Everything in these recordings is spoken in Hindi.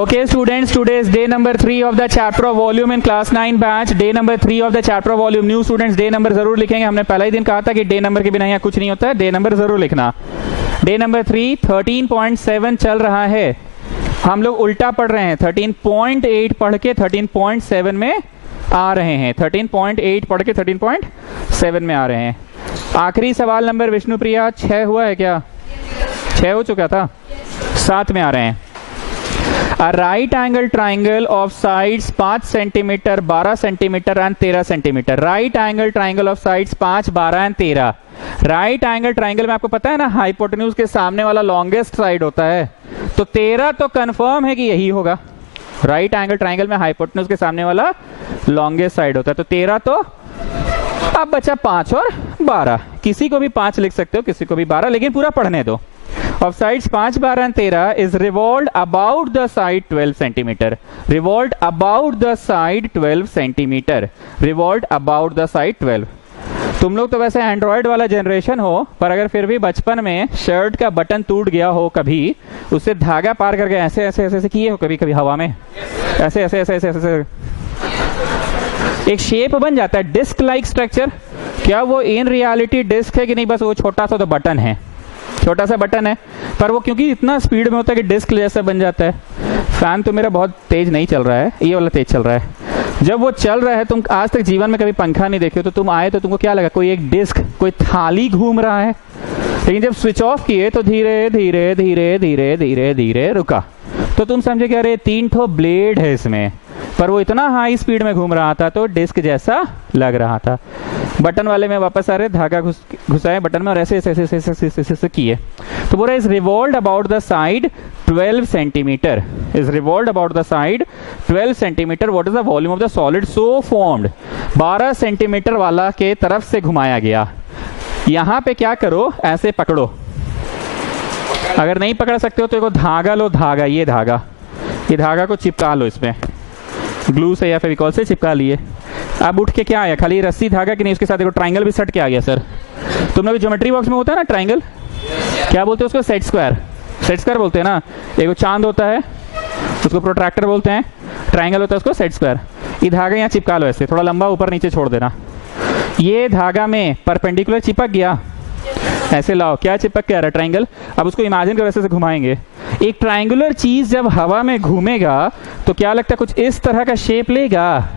Okay students, today is day number 3 of the chapter of volume in class 9 batch. Day number 3 of the chapter of volume. New students day number जरूर लिखेंगे. हमने पहला ही दिन कहा था कि डे नंबर के बिना यहाँ कुछ नहीं होता है. डे नंबर जरूर लिखना. डे नंबर 3 13.7 चल रहा है. हम लोग उल्टा पढ़ रहे हैं. 13.8 पढ़ के 13.7 में आ रहे हैं. 13.8 पढ़ के 13.7 में आ रहे हैं. आखिरी सवाल नंबर विष्णुप्रिया 6 हुआ है क्या? 6 हो चुका था. 7 में आ रहे हैं. A right angle triangle of sides 5 cm, 12 cm and 13 cm. Right angle triangle of sides 5, 12 and 13. Right angle triangle में आपको पता है ना, हाइपोटेन्यूज के सामने वाला लॉन्गेस्ट साइड होता है. तो 13 तो कंफर्म है कि यही होगा. राइट एंगल ट्राइंगल में हाइपोटेन्यूज के सामने वाला लॉन्गेस्ट साइड होता है. तो 13 तो अब बचा 5 और 12. किसी को भी 5 लिख सकते हो, किसी को भी 12, लेकिन पूरा पढ़ने दो. Of sides 5, 12 and 13 is revolved about the side 12 centimeter. Revolved about the side 12 centimeter. Revolved about the side 12. तुम लोग तो वैसे एंड्रॉयड वाला जनरेशन हो, पर अगर फिर भी बचपन में शर्ट का बटन टूट गया हो कभी, उससे धागा पार करके ऐसे ऐसे ऐसे ऐसे किए हो कभी कभी हवा में, ऐसे ऐसे ऐसे ऐसे ऐसे एक शेप बन जाता है, डिस्क लाइक स्ट्रक्चर. क्या वो इन रियलिटी डिस्क है कि नहीं? बस वो छोटा सा तो बटन है, छोटा सा बटन है, पर वो क्योंकि इतना स्पीड में होता है कि डिस्क जैसा बन जाता है. फैन तो मेरा बहुत तेज नहीं चल रहा है, ये वाला तेज चल रहा है. जब वो चल रहा है, तुम आज तक जीवन में कभी पंखा नहीं देखे हो, तो तुम आए तो तुमको क्या लगा? कोई एक डिस्क, कोई थाली घूम रहा है. लेकिन जब स्विच ऑफ किए तो धीरे धीरे धीरे धीरे धीरे धीरे रुका, तो तुम समझे कि अरे 3 ठो ब्लेड है इसमें, पर वो इतना हाई स्पीड में घूम रहा था तो डिस्क जैसा लग रहा था. बटन वाले में वापस आ रहे, धागा घुसाए बटन में और ऐसे ऐसे ऐसे ऐसे ऐसे ऐसे किए. तो बोला is revolved about the side 12 centimetre. Is revolved about the side 12 centimetre. What is the volume of the solid so formed? 12 centimetre वाला के तरफ से घुमाया गया. यहां पे क्या करो, ऐसे पकड़ो. अगर नहीं पकड़ सकते हो तो एक धागा लो, धागा, ये धागा को चिपका लो, इसमें ग्लू से या फेविकॉल से चिपका लिए. अब उठ के क्या आया? खाली रस्सी धागा कि नहीं, उसके साथ एक ट्राइंगल भी सट के आ गया. सर तुम लोग ज्योमेट्री बॉक्स में होता है ना ट्राइंगल, क्या बोलते हैं उसको? Set square. सेट स्क्वायर बोलते हैं ना. एक चांद होता है, उसको प्रोट्रैक्टर बोलते हैं. ट्राइंगल होता है, उसको सेट स्क्वायर. ये धागा यहाँ चिपका लो, ऐसे थोड़ा लंबा ऊपर नीचे छोड़ देना. ये धागा में परपेंडिकुलर चिपक गया, ऐसे लाओ. क्या चिपक के आ रहा है? ट्राइंगल. अब उसको इमेजिन करो, ऐसे से घुमाएंगे. एक ट्राइंगुलर चीज जब हवा में घूमेगा तो क्या लगता है? कुछ इस तरह का शेप लेगा.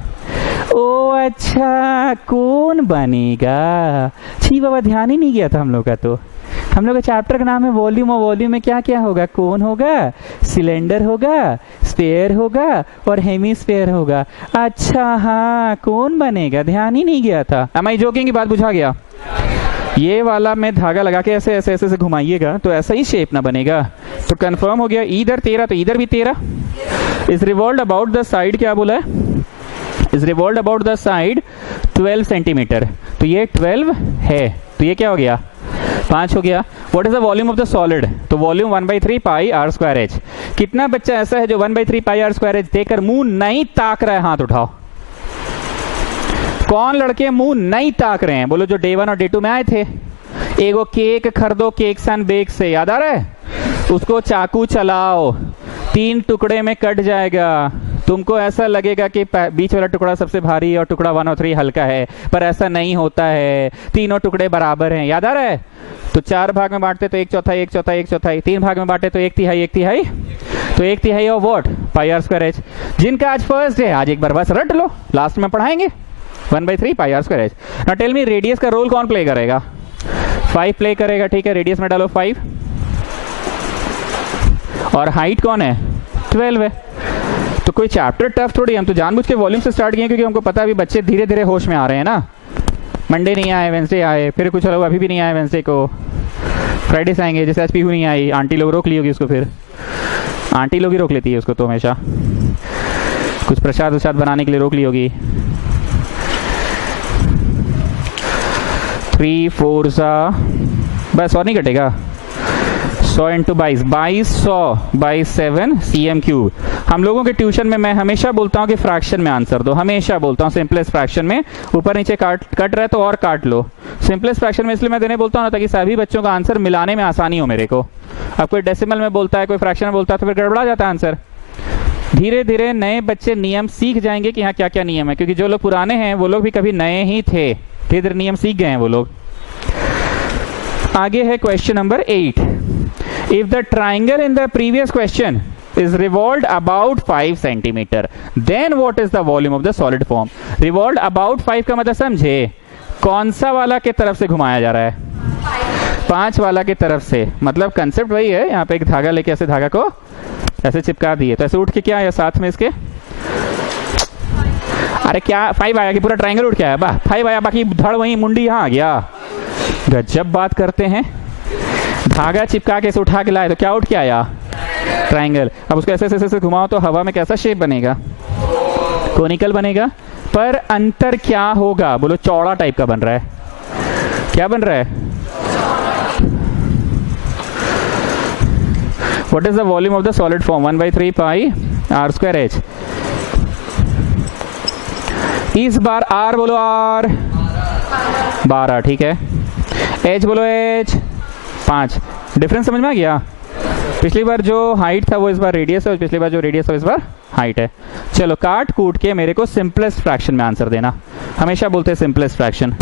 ओ अच्छा, कौन बनेगा? छी बाबा, ध्यान ही नहीं गया था हम लोग का. तो हम लोग का चैप्टर का नाम है वॉल्यूम, और वॉल्यूम में क्या क्या होगा? कौन होगा, सिलेंडर होगा, स्फीयर होगा और हेमीस्फीयर होगा. अच्छा हाँ, कौन बनेगा? ध्यान ही नहीं गया था. एम आई जोकिंग की बात बुझा गया? ये वाला में धागा लगा के ऐसे ऐसे ऐसे घुमाइएगा तो ऐसा ही शेप ना बनेगा. तो कंफर्म हो गया, इधर 13 तो इधर भी 13. Is revolved about the side, क्या बोला है? Is revolved about the side 12 centimetre. तो ये 12 है, तो ये क्या हो गया? 5 हो गया. What is the volume of the solid? तो volume 1/3 pi r square h. कितना बच्चा ऐसा है जो 1/3 पाई आर स्क्वायर एच देकर मुंह नहीं ताक रहा है? हाथ उठाओ. कौन लड़के मुंह नहीं ताक रहे हैं? बोलो जो डे 1 और डे 2 में आए थे. एगो केक खरीदो, केक्स एंड बेक से, याद आ रहा है? उसको चाकू चलाओ, 3 टुकड़े में कट जाएगा. तुमको ऐसा लगेगा कि बीच वाला टुकड़ा सबसे भारी और टुकड़ा 1 और 3 हल्का है, पर ऐसा नहीं होता है. तीनों टुकड़े बराबर हैं. याद आ रहा है? तो 4 भाग में बांटते तो 1/4, 1/4, 1/4. 3 भाग में बांटे तो 1/3, 1/3. तो 1/3 of what? Pi r square h. जिनका आज फर्स्ट है, आज एक बार बस रट लो, लास्ट में पढ़ाएंगे. 1/3 pi r square h. Now tell me, radius का रोल कौन प्ले करेगा? 5 प्ले करेगा. ठीक है, रेडियस में डालो 5. और हाइट कौन है? 12 है. तो कोई चैप्टर टफ थोड़ी. हम तो जानबूझ के वॉल्यूम से स्टार्ट किए क्योंकि हमको पता है अभी बच्चे धीरे धीरे होश में आ रहे हैं ना. मंडे नहीं आए, वेंसडे आए, फिर कुछ लोग अभी भी नहीं आए वेंसडे को, फ्राइडे से आएंगे. जैसे आज पीहू नहीं आई, आंटी लोग रोक ली होगी उसको. फिर आंटी लोग ही रोक लेती है उसको तो हमेशा, कुछ प्रसाद वसाद बनाने के लिए रोक ली होगी. 3 4 बस, और नहीं कटेगा. 100 × 22, 2200/7 cm3. हम लोगों के ट्यूशन में मैं हमेशा बोलता हूँ कि फ्रैक्शन में आंसर दो. हमेशा बोलता हूँ सिंपलेस्ट फ्रैक्शन में. ऊपर नीचे कट रहा है तो और काट लो. सिंपलेस्ट फ्रैक्शन में इसलिए मैं देने बोलता हूँ ना, ताकि सभी बच्चों का आंसर मिलाने में आसानी हो मेरे को. अब कोई डेसिमल में बोलता है, कोई फ्रैक्शन में बोलता है, तो फिर गड़बड़ा जाता है आंसर. धीरे धीरे नए बच्चे नियम सीख जाएंगे कि हाँ क्या क्या नियम है, क्योंकि जो लोग पुराने हैं वो लोग भी कभी नए ही थे, धीरे धीरे नियम सीख गए हैं वो लोग। आगे है question number 8। If the triangle in the previous question is revolved about 5 centimeter, then what is the volume of the solid form? Revolved about 5 का मतलब समझे, कौन सा वाला के तरफ से घुमाया जा रहा है? 5 वाला के तरफ से, मतलब कंसेप्ट वही है। यहाँ पे एक धागा लेके ऐसे धागा को ऐसे चिपका दिए, तो ऐसे उठ के क्या आया साथ में इसके? अरे क्या 5 आया कि पूरा ट्राइंगल उठ के आया? 5 आया, बाकी धड़ वहीं मुंडी यहाँ आ गया। गजब बात करते हैं, धागा चिपका के इसे उठा के लाए तो क्या उठ के आया? ट्राइंगल। अब उसको ऐसे ऐसे घुमाओ तो हवा में कैसा शेप बनेगा? कोनिकल बनेगा। पर अंतर क्या होगा? बोलो, चौड़ा टाइप का बन रहा है। क्या बन रहा है? What is the volume of the solid form? 1/3 pi r square h. इस बार आर बोलो, आर 12, ठीक है। एच बोलो, एच 5। डिफरेंस समझ में आ गया? पिछली बार जो हाइट था वो इस बार रेडियस है, और पिछली बार जो रेडियस था इस बार हाइट है। चलो काट कूट के मेरे को सिंपलेस्ट फ्रैक्शन में आंसर देना। हमेशा बोलते हैं सिंपलेस्ट फ्रैक्शन।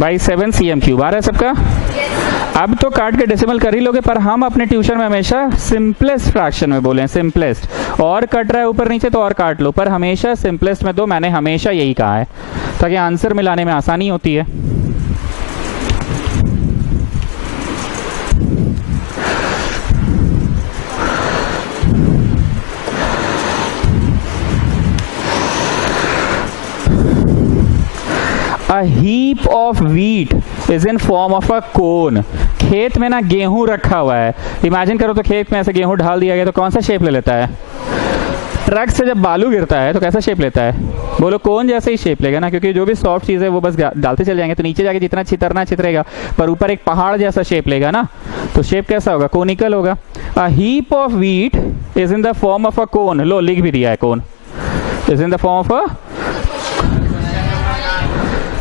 बाई 7 cm³ आ रहा है सबका। अब तो काट के डेसिमल कर ही लोगे, पर हम अपने ट्यूशन में हमेशा सिंपलेस्ट फ्रैक्शन में बोले हैं, सिंपलेस्ट। और कट रहा है ऊपर नीचे तो और काट लो, पर हमेशा सिंपलेस्ट में दो। मैंने हमेशा यही कहा है ताकि आंसर मिलाने में आसानी होती है। A heap of wheat is in form of a cone. खेत में ना गेहूं रखा हुआ है। इमेजिन करो तो खेत में ऐसे गेहूं ढाल दिया गया तो कौन सा शेप ले लेता है? ट्रक से जब बालू गिरता है तो कैसा शेप लेता है? बोलो, कोन जैसे ही शेप लेगा ना, क्योंकि जो भी सॉफ्ट चीज़ है वो बस डालते चले जाएंगे तो नीचे जाके जितना छितरना छितरेगा, पर ऊपर एक पहाड़ जैसा शेप लेगा ना, तो शेप कैसा होगा? कोनिकल होगा। A heap of wheat is in the form of a cone. लो, लिख भी दिया है, cone is in the form of a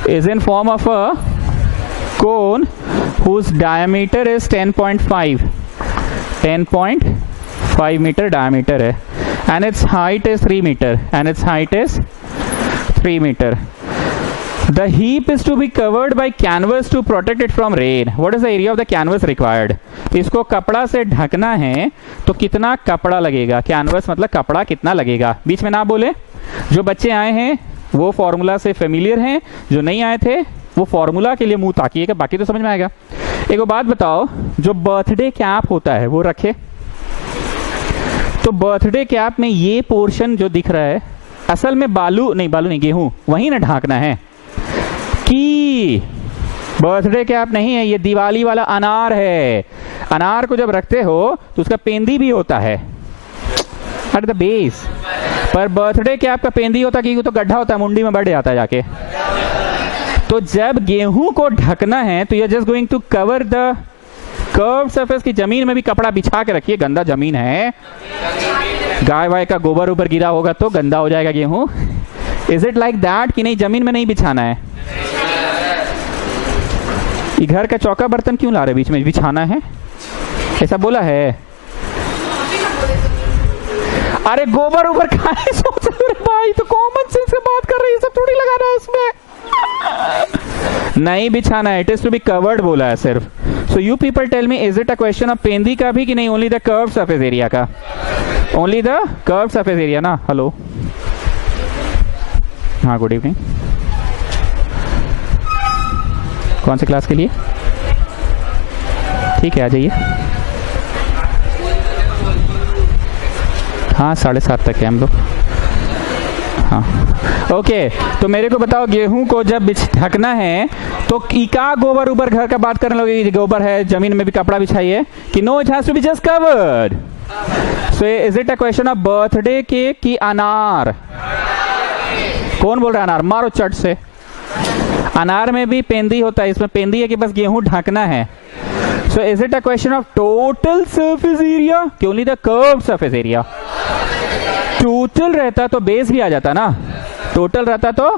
is in form of a cone whose diameter is 10.5 meter diameter है, and its height is 3 meter, The heap is to be covered by canvas to protect it from rain. What is the area of the canvas required? इसको कपड़ा से ढकना है तो कितना कपड़ा लगेगा? कैनवस मतलब कपड़ा कितना लगेगा? बीच में ना बोले। जो बच्चे आए हैं वो फॉर्मूला से फेमिलियर हैं, जो नहीं आए थे वो फॉर्मूला के लिए मुंह ताकिएगा, बाकी तो समझ में आएगा। एक बात बताओ, जो बर्थडे कैप होता है वो रखे, तो बर्थडे कैप में ये पोर्शन जो दिख रहा है असल में बालू नहीं गेहूं वहीं ना ढांकना है कि बर्थडे कैप नहीं है, ये दिवाली वाला अनार है। अनार को जब रखते हो तो उसका पेंदी भी होता है एट द बेस, पर बर्थडे कैप का पेंदी होता कि तो गड्ढा होता है, मुंडी में बढ़ जाता है जाके। तो जब गेहूं को ढकना है तो you are just going to cover the curve surface की। जमीन में भी कपड़ा बिछा के रखिए, गंदा जमीन है, गाय वाय का गोबर ऊपर गिरा होगा तो गंदा हो जाएगा गेहूं। इज इट लाइक दैट कि नहीं, जमीन में नहीं बिछाना है? ये घर का चौका बर्तन क्यों ला रहे बीच में? बिछाना है, ऐसा बोला है? अरे गोबर ऊपर खाए सोच रहे भाई, तो कॉमन सेंस से बात कर रही है, सब थोड़ी लगाना है उसमें। नहीं बिछाना है, it is to be covered बोला है सिर्फ। So you people tell me, is it a question of पेंदी का भी कि नहीं, only the curve surface area का? Only the curve surface area ना। हेलो, हाँ गुड इवनिंग। कौन से क्लास के लिए? ठीक है, आ जाइए। हाँ 7:30 तक है हम लोग। हाँ ओके, तो मेरे को बताओ गेहूं को जब ढकना है तो का गोबर ऊपर घर का बात करने लोगे, गोबर है जमीन में भी कपड़ा बिछाइए कि no it has to be just covered. So is it a question of birthday cake की अनार? कौन बोल रहा है अनार? मारो चट से. अनार में भी पेंदी होता है, इसमें पेंदी है कि बस गेहूं ढकना है. So is it a question of total surface area कि only the curved surface area? Total रहता तो बेस भी आ जाता ना, टोटल रहता तो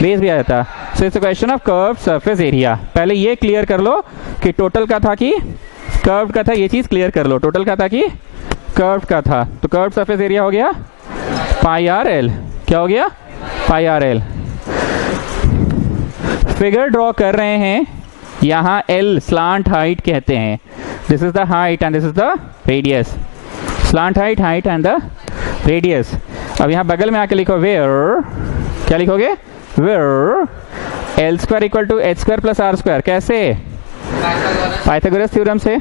बेस भी आ जाता. So it's a question of curved surface area. पहले ये क्लियर कर लो कि टोटल का था कि कर्व्ड का था, ये चीज क्लियर कर लो. टोटल का था कि कर्व्ड का था. तो कर्व्ड सरफेस एरिया हो गया पाई आर एल. क्या हो गया? Pi r l. Figure draw कर रहे हैं, यहाँ एल स्लांट हाइट कहते हैं. This is the height and this is the radius. Slant height, height and the radius. अब यहाँ बगल में आके लिखो वेयर. क्या लिखोगे? Where l square equal to h square plus r square. कैसे? पाइथागोरस थ्योरम से.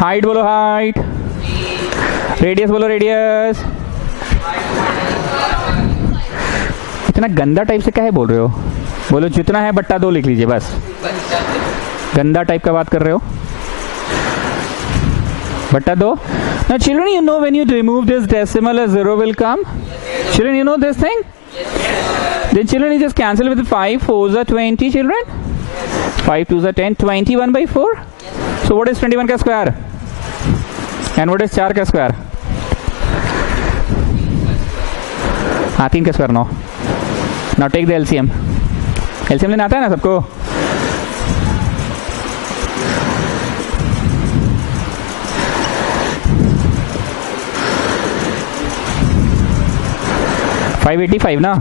हाइट बोलो हाइट, रेडियस बोलो रेडियस. इतना गंदा टाइप से क्या है बोल रहे हो? बोलो जितना है बट्टा 2 लिख लीजिए बस. गंदा टाइप का बात कर रहे हो, बट्टा 2. Now children, you know when you remove this decimal, a 0 will come. Children, you know this thing? Then children, you just cancel with 5 4s are 20 children. 5 2s are 10. 21 by 4. So what is 21 का square? And what is 4 का square? हाँ 3 का square 9. Now take the LCM. LCM लेना आता है ना सबको? $585 ना.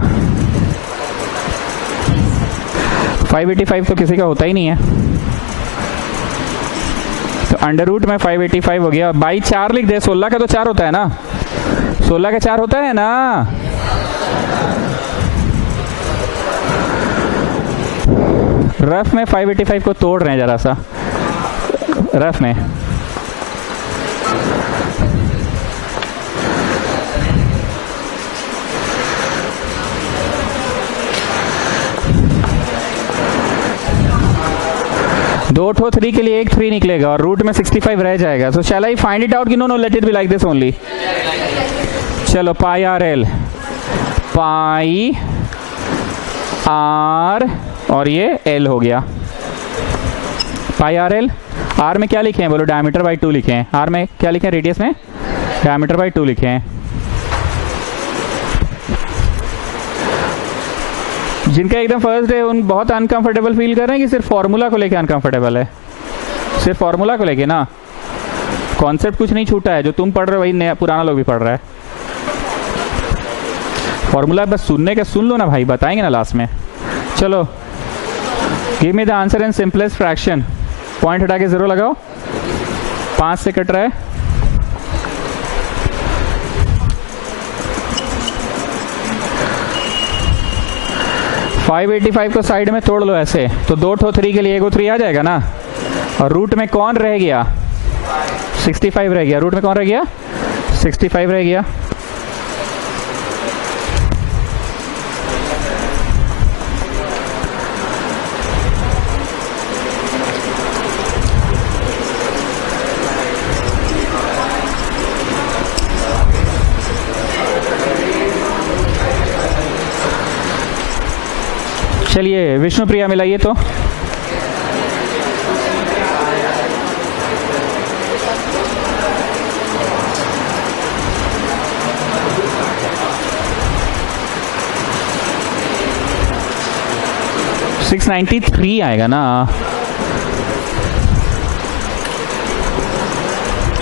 585 तो किसी का होता ही नहीं है, तो अंडर रूट में 585 हो गया. बाई 4 लिख दे. 16 का तो 4 होता है ना, 16 का 4 होता है ना. रफ में 585 को तोड़ रहे हैं जरा सा, रफ में. दो ठो 3 के लिए एक 3 निकलेगा और रूट में 65 रह जाएगा. So shall I find it out कि no no let it be like this only. चलो pi r l, pi r और ये एल हो गया. Pi r L. आर में क्या लिखे हैं बोलो? डायमीटर बाई 2 लिखे हैं. आर में क्या लिखे हैं? रेडियस में डायमीटर बाई 2 लिखे हैं. जिनका एकदम फर्स्ट है उन बहुत अनकंफर्टेबल फील कर रहे हैं कि सिर्फ फॉर्मूला को लेके अनकंफर्टेबल है? सिर्फ फॉर्मूला को लेके ना, कॉन्सेप्ट कुछ नहीं छूटा है. जो तुम पढ़ रहे हो वही नया पुराना लोग भी पढ़ रहा है. फॉर्मूला बस सुनने का सुन लो ना भाई, बताएंगे ना लास्ट में. चलो give me the answer in simplest fraction. Point हटा के 0 लगाओ. 5 से कट रहा है. $585 को साइड में तोड़ लो ऐसे, तो 2 ठो 3 के लिए एगो 3 आ जाएगा ना. और रूट में कौन रह गया? 65 रह गया. रूट में कौन रह गया? 65 रह गया. चलिए विष्णुप्रिया मिलाइए तो. $693 आएगा ना.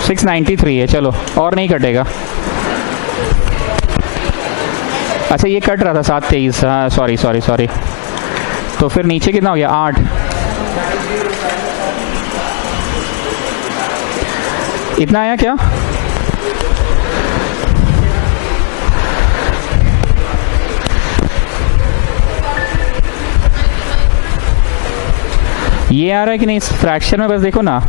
693 है. चलो और नहीं कटेगा. अच्छा ये कट रहा था 723. हाँ सॉरी सॉरी सॉरी. तो फिर नीचे कितना हो गया? 8. इतना आया क्या? ये आ रहा है कि नहीं इस फ्रैक्शन में? बस देखो ना.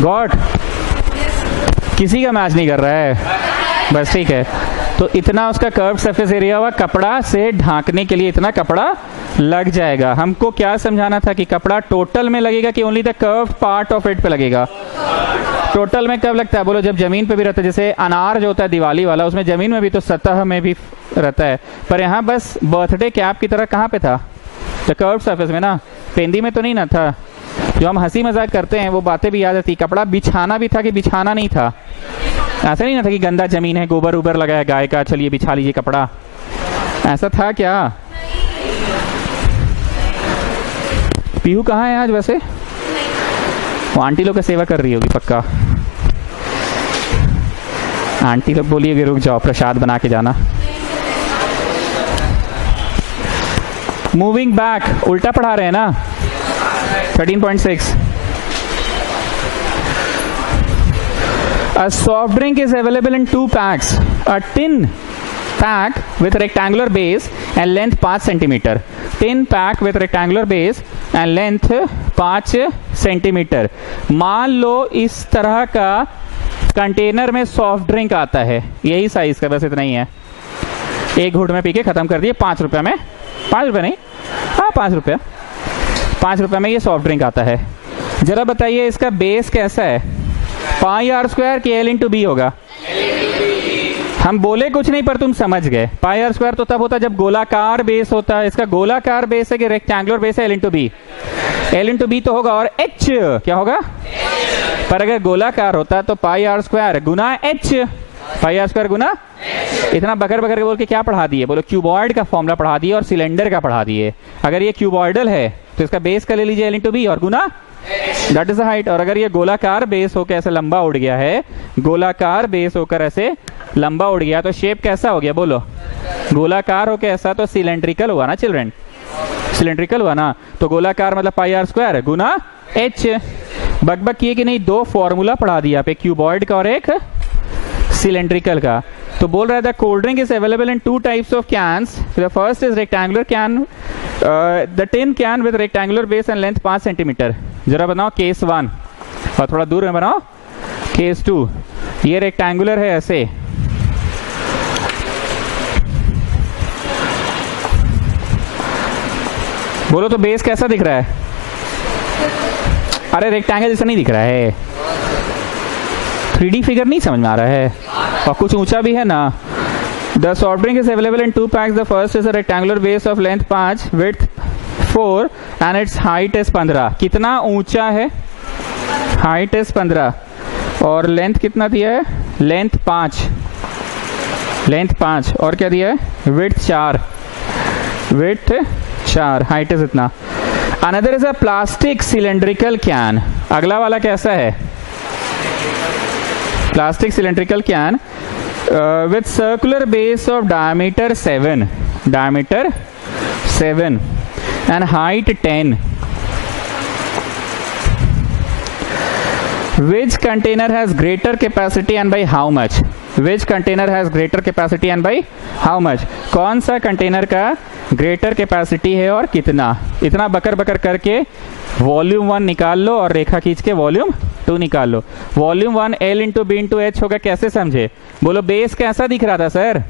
गॉट, किसी का मैच नहीं कर रहा है, बस ठीक है। तो इतना उसका कर्व सरफेस एरिया हुआ, कपड़ा से ढांकने के लिए इतना कपड़ा लग जाएगा। हमको क्या समझाना था कि कपड़ा टोटल में लगेगा कि only the curve part of it पे लगेगा? टोटल में कब लगता है बोलो? जब जमीन पे भी रहता है, जैसे अनार जो होता है दिवाली वाला, उसमें जमीन में भी तो सतह में भी रहता है, पर यहाँ बस बर्थडे कैप की तरह कहाँ पे था? द कर्व सरफेस में ना, पेंदी में तो नहीं ना था। जो हम हंसी मजाक करते हैं वो बातें भी याद आती। कपड़ा बिछाना भी था कि बिछाना नहीं था? ऐसा नहीं ना था कि गंदा जमीन है, गोबर उबर लगा है गाय का, चलिए बिछा लीजिए कपड़ा, ऐसा था क्या? पीहू कहाँ है आज वैसे? वो आंटी लोग का सेवा कर रही होगी पक्का। आंटी लोग बोलिए रुक जाओ, प्रसाद बना के जाना। मूविंग बैक, उल्टा पढ़ा रहे हैं ना। 13.6 A soft drink is available in 2 packs. A tin pack with rectangular base and length 5 centimeter. Tin pack with rectangular base and length 5 centimeter. मान लो इस तरह का कंटेनर में सॉफ्ट ड्रिंक आता है, यही साइज का, बस इतना ही है। एक घूंट में पी के खत्म कर दिए 5 रुपये में। 5 रुपये नहीं, हाँ 5 रुपया, 5 रुपये में ये सॉफ्ट ड्रिंक आता है। जरा बताइए इसका बेस कैसा है? पाई आर स्क्वायर की एल इंटू बी होगा? हम बोले कुछ नहीं पर तुम समझ गए। पाई आर स्क्वायर तो तब होता है जब गोलाकार बेस होता है। इसका गोलाकार बेस है कि रेक्टेंगुलर बेस है? L into b. L into b तो होगा, और एच क्या होगा? पर अगर गोलाकार होता तो पाई आर स्क्वायर गुना एच, पाई आर स्क्वायर गुना। इतना बकर बकर के बोल के क्या पढ़ा दिए? बोलो क्यूबॉइड का फॉर्मूला पढ़ा दिए और सिलेंडर का पढ़ा दिए। अगर ये क्यूबॉइडल है तो इसका बेस का ले लीजिए एल इंटू बी और गुना दैट इज द हाइट। और अगर ये गोलाकार बेस होकर ऐसे लंबा उड़ गया है, गोलाकार बेस होकर ऐसे लंबा उड़ गया तो शेप कैसा हो गया? बोलो गोलाकार होकर ऐसा तो सिलेंड्रिकल हुआ ना चिल्ड्रन, सिलेंड्रिकल हुआ ना। तो गोलाकार मतलब पाई आर स्क्वायर गुना एच। बकबक किए कि नहीं? 2 फॉर्मूला पढ़ा दिया पे, क्यूबॉइड का और एक सिलेंड्रिकल का। तो बोल रहा है the cold drink is available in 2 types of cans. The first is rectangular can, the tin can with rectangular base and length 5 centimetre. जरा बनाओ केस 1 और थोड़ा दूर में बनाओ केस 2। ये रेक्टेंगुलर है ऐसे, बोलो तो बेस कैसा दिख रहा है? अरे रेक्टेंगल जैसा नहीं दिख रहा है, 3D फिगर नहीं समझ में आ रहा है, और कुछ ऊंचा भी है ना। The soft drink is available in 2 PACS. The first is a rectangular base of length 5, width 4 and it's height is 15। कितना ऊंचा है? हाइट इज 15 और लेंथ कितना दिया है? लेंथ 5, लेंथ 5 और क्या दिया है? विड्थ 4, विड्थ 4, हाइट इज इतना। Another is a plastic cylindrical can. अगला वाला कैसा है? Plastic cylindrical can with circular base of diameter 7, diameter 7 and height 10. Which container has greater capacity and by how much? Which container has greater capacity and by how much? कौन सा कंटेनर का ग्रेटर कैपेसिटी है और कितना? इतना बकर बकर करके वॉल्यूम 1 निकाल लो और रेखा खींच के वॉल्यूम 2 निकाल लो। Volume 1 L into B into H होगा, कैसे समझे? बोलो बेस कैसा दिख रहा था सर?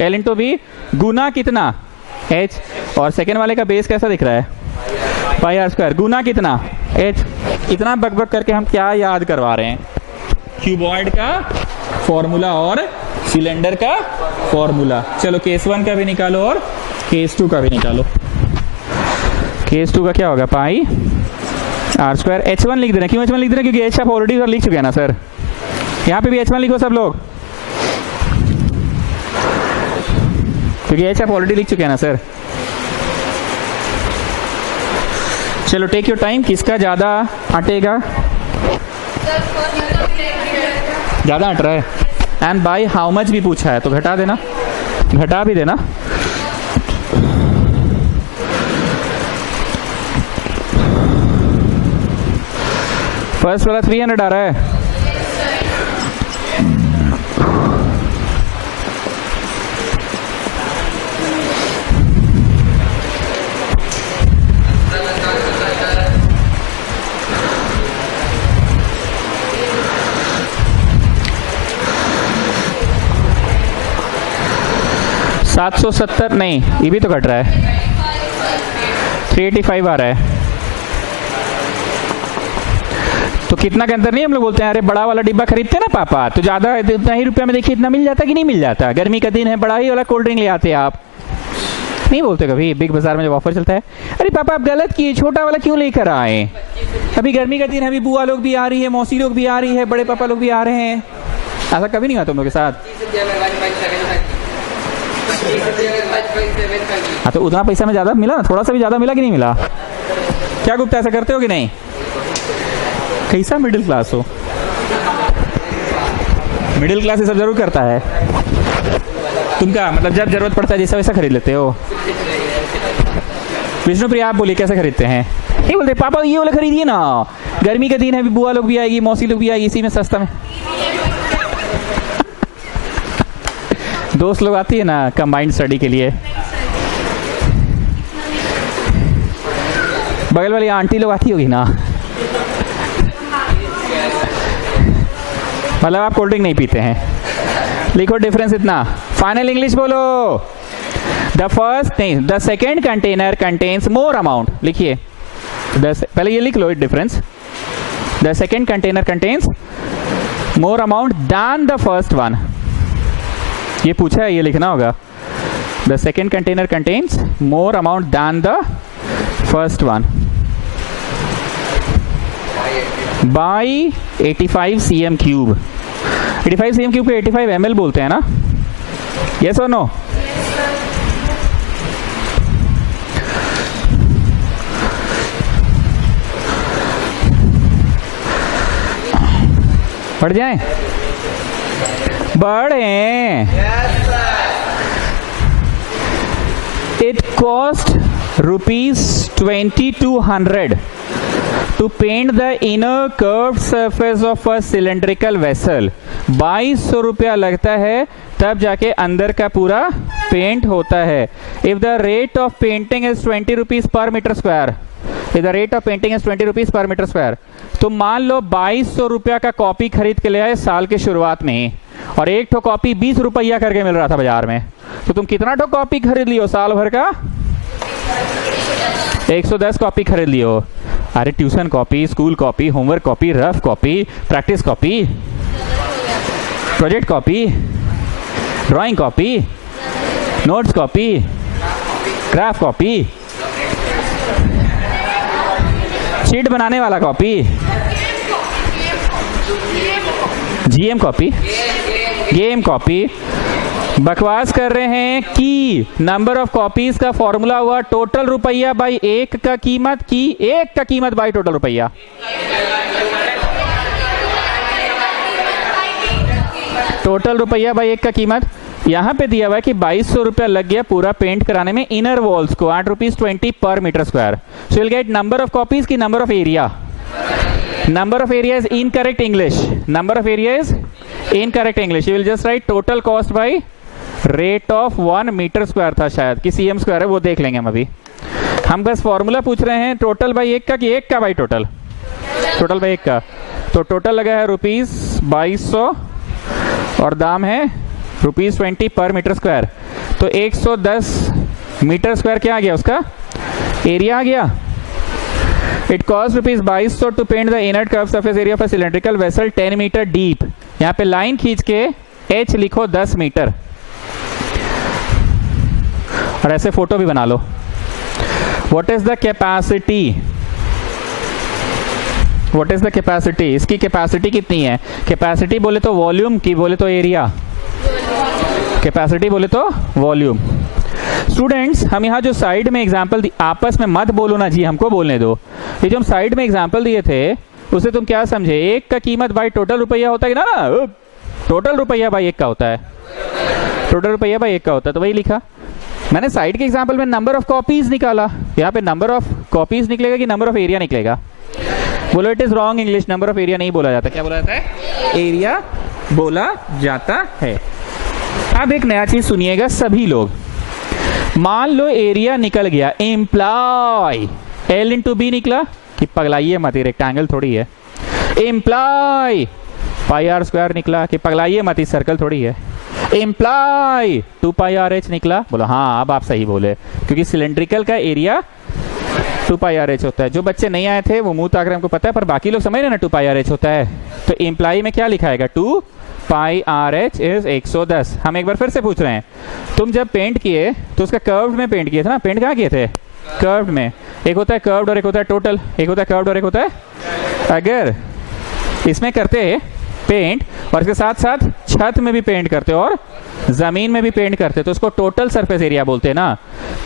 एल इंटू बी गुना कितना? एच। और सेकेंड वाले का बेस कैसा दिख रहा है? पाई आर स्क्वायर गुना कितना? एच। इतना बकबक करके हम क्या याद करवा रहे हैं? क्यूबॉइड का फॉर्मूला और सिलेंडर का फॉर्मूला। चलो केस 1 का भी निकालो और केस 2 का भी निकालो। केस 2 का क्या होगा? पाई आर स्क्वायर। H1 लिख देना। क्यों H1 लिख देना? क्योंकि H आप ऑलरेडी लिख चुके हैं ना सर। यहाँ पे भी H1 लिखो सब लोग, क्योंकि H आप ऑलरेडी लिख चुके हैं ना सर। चलो टेक योर टाइम। किसका ज्यादा अटेगा? ज्यादा अट रहा है। एंड बाय हाउ मच भी पूछा है तो घटा देना, घटा भी देना। फर्स्ट वाला 300 आ रहा है। 770 नहीं, ये भी तो कट रहा है, 385 आ रहा है। तो कितना के अंदर नहीं हम लोग बोलते हैं अरे बड़ा वाला डिब्बा खरीदते हैं ना पापा, तो ज्यादा इतना ही रुपया में देखिए इतना मिल जाता कि नहीं मिल जाता। गर्मी का दिन है, बड़ा ही वाला कोल्ड ड्रिंक ले आते हैं आप, नहीं बोलते कभी बिग बाजार में जब ऑफर चलता है, अरे पापा आप गलत किए, छोटा वाला क्यों लेकर आए, अभी गर्मी का दिन है, अभी बुआ लोग भी आ रही है, मौसी लोग भी आ रही है, बड़े पापा लोग भी आ रहे हैं। ऐसा कभी नहीं हुआ तुम लोग के साथ? हाँ, तो उतना पैसा में ज्यादा मिला ना, थोड़ा सा भी ज्यादा मिला कि नहीं मिला? क्या गुप्ता ऐसा करते हो कि नहीं? कैसा मिडिल क्लास हो? मिडिल क्लास ये सब जरूर करता है। तुम क्या मतलब जब जरूरत पड़ता है जैसा वैसा खरीद लेते हो? विष्णु प्रिया आप बोलिए कैसे खरीदते हैं? नहीं बोलते पापा ये वाला खरीदिए ना, गर्मी का दिन है, बुआ लोग भी आएगी, मौसी लोग भी आएगी, इसी में सस्ता में। दोस्त लोग आती है ना कंबाइंड स्टडी के लिए, बगल वाली आंटी लोग आती होगी ना, मतलब आप कोल्ड ड्रिंक नहीं पीते हैं। लिखो डिफरेंस इतना, फाइनल इंग्लिश बोलो। द फर्स्ट नहीं, the second container contains more amount, लिखिए पहले ये लिख लो difference. The second container contains more amount than the first one, ये पूछा है, ये लिखना होगा। The second container contains more amount than the first one by 85 cm cube. 85 cm cube को 85 ml बोलते हैं ना, यस और नो? बढ़ जाए? बढ़े। It cost ₹2200 to paint the inner curved surface of a cylindrical vessel। 2200 रुपया लगता है तब जाके अंदर का पूरा पेंट होता है। If the rate of painting is 20 rupees per meter square, if the rate of painting is 20 rupees per meter square, तो मान लो 2200 रुपया का कॉपी खरीद के ले आए साल के शुरुआत में ही, और एक ठो कॉपी 20 रुपया करके मिल रहा था बाजार में, तो तुम कितना ठो कॉपी खरीद लियो साल भर का? 110 कॉपी खरीद लियो। अरे tuition copy, school copy, homework copy, rough copy, practice copy, project copy, drawing copy, notes copy, craft copy, sheet बनाने वाला copy, GM copy, game copy. बकवास कर रहे हैं कि नंबर ऑफ कॉपीज का फॉर्मूला हुआ टोटल रुपया बाई एक का कीमत की, एक का कीमत बाई टोटल रुपया। टोटल रुपया बाई एक का कीमत। यहां पे दिया हुआ है कि 2200 रुपया लग गया पूरा पेंट कराने में इनर वॉल्स को, 8 ₹20 पर metre square. So will get number of copies की number of area. Number of area is incorrect English, number of area is incorrect English. You will just write total cost by rate of 1 metre square था शायद, कि सीएम स्क्वायर है वो देख लेंगे हम अभी। हम बस फॉर्मूला पूछ रहे हैं टोटल बाई एक का कि एक का बाई टोटल, टोटल बाई एक का। तो टोटल लगा है ₹2200 और दाम है ₹20 पर मीटर स्क्वायर। तो 110 मीटर स्क्वायर क्या आ गया, उसका एरिया आ गया। It cost ₹2200 to paint the inner curve surface area of a cylindrical vessel 10 metre deep. यहाँ पे लाइन खींच के H लिखो 10 मीटर, और ऐसे फोटो भी बना लो। What is the capacity, what is the capacity, इसकी कैपेसिटी कितनी है? कैपेसिटी बोले तो वॉल्यूम की, बोले तो एरिया। कैपेसिटी बोले तो वॉल्यूम। स्टूडेंट्स हम यहाँ जो साइड में एग्जाम्पल, आपस में मत बोलो ना जी, हमको बोलने दो। ये जो हम साइड में एग्जाम्पल दिए थे उसे तुम क्या समझे? एक का कीमत बाई टोटल रुपया होता है ना, टोटल रुपया बाई एक का होता है, टोटल रुपया बाई एक का होता है, तो वही लिखा मैंने। साइड के एग्जाम्पल में नंबर ऑफ कॉपीज निकाला, यहाँ पे नंबर ऑफ कॉपीज निकलेगा कि नंबर ऑफ एरिया निकलेगा? बोलो it is wrong English, number of area नहीं बोला जाता। क्या बोला जाता है? एरिया बोला जाता है। अब एक नया चीज सुनिएगा सभी लोग। मान लो एरिया निकल गया, इम्प्लॉय L इंटू बी निकला, कि पगलाइए मत, रेक्टेंगल थोड़ी है। इम्प्लॉय पाई r स्क्वायर निकला, कि पगलाइए मत, सर्कल थोड़ी है। इम्प्लाई 2 पाई आर एच निकला। बोलो हाँ, अब आप सही बोले, क्योंकि सिलेंड्रिकल का एरिया 2 पाई आर एच होता है। जो बच्चे नहीं आए थे वो मुंह ताक रहे, हमको पता है, पर बाकी लोग समझ रहे ना 2 पाई आर एच होता है। तो इम्प्लाई में क्या लिखाएगा? 2 पाई आर एच इज 110। हम एक बार फिर से पूछ रहे हैं, तुम जब पेंट किए तो उसका कर्व्ड में पेंट किए थे ना? पेंट कहाँ किए थे? कर्व्ड में। एक होता है कर्व्ड और एक होता है टोटल, एक होता है कर्व्ड और एक होता है, अगर इसमें करते पेंट और इसके साथ साथ छत में भी पेंट करते और जमीन में भी पेंट करते तो उसको टोटल सरफेस एरिया बोलते हैं ना।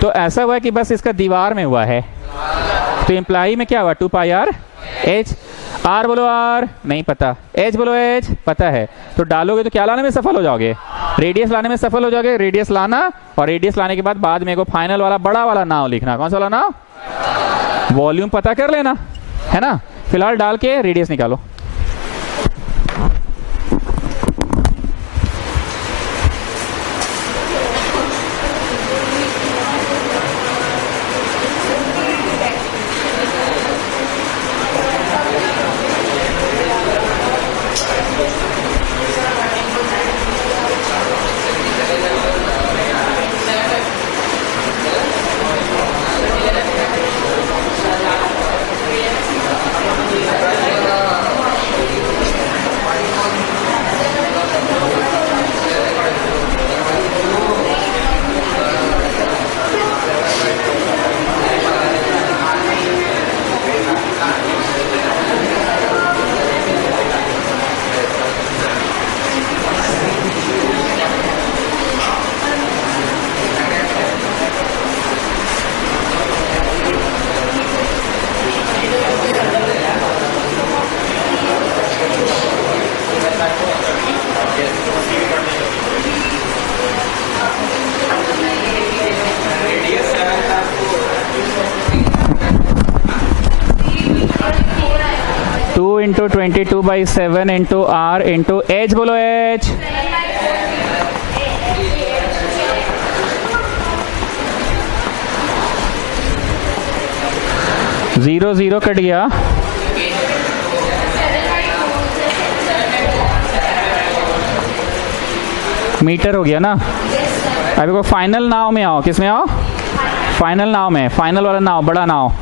तो ऐसा हुआ कि बस इसका दीवार में हुआ है, तो इम्प्लाई में क्या हुआ? 2 पाई आर एच। आर बोलो आर, नहीं पता। एच बोलो एच, पता है। तो डालोगे तो क्या लाने में सफल हो जाओगे? रेडियस लाने में सफल हो जाओगे। रेडियस लाना, और रेडियस लाने के बाद में को फाइनल वाला बड़ा वाला नाव लिखना। कौन सा वाला नाव? वॉल्यूम पता कर लेना, है ना। फिलहाल डाल के रेडियस निकालो। Into 22/7 into r into h. बोलो एच। जीरो जीरो कट गया। मीटर हो गया ना। अभी को फाइनल नाव में आओ। किस में आओ? फाइनल नाव में। फाइनल वाला नाव, बड़ा नाव।